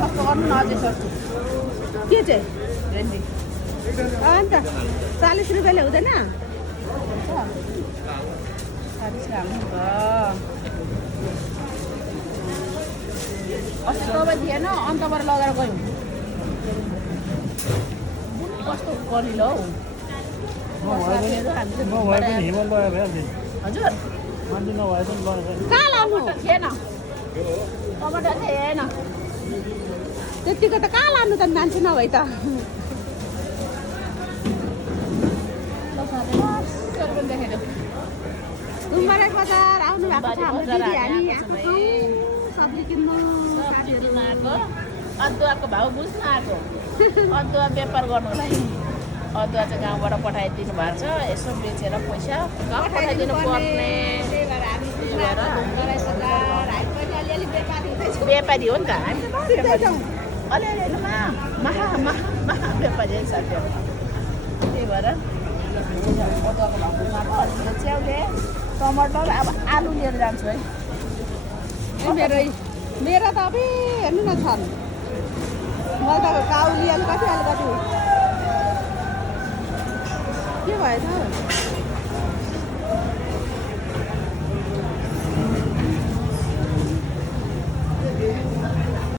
सस्तो गर्नु न अझै सस्तो के चाहिँ भेन्डी अन्त 40 रुपियाँले हुँदैन 40 ग्राम अस्ति तपाईँ थिएन अन्तबाट लगेर गयौँ कस्तो कलिलो हौ हजुर कहाँ लानु थिएन टमाटर थिएन त्यतिको त कहाँ लानु त मान्छे नभए त डुम्बरे बजार आउनु भएको छ हाम्रो दिदी हामी आएको छौँ सब्जी किन्नु अदुवाको भाउ बुझ्न आएको अदुवा व्यापार गर्नुलाई अदुवा चाहिँ गाउँबाट पठाइदिनु भएको छ यसो बेचेर पैसा पठाइदिनु पर्ने व्यापारी हो नि त हामी अलिअलि महा व्यापारी है साथी त्यही भएर अदुवाको भाउ बुझ्न आएको अलिकति च्याउले टमाटर अब आलु लिएर जान्छु है मेरो त अब हेर्नु न छन् मैले त काउली अलिकति के भएछ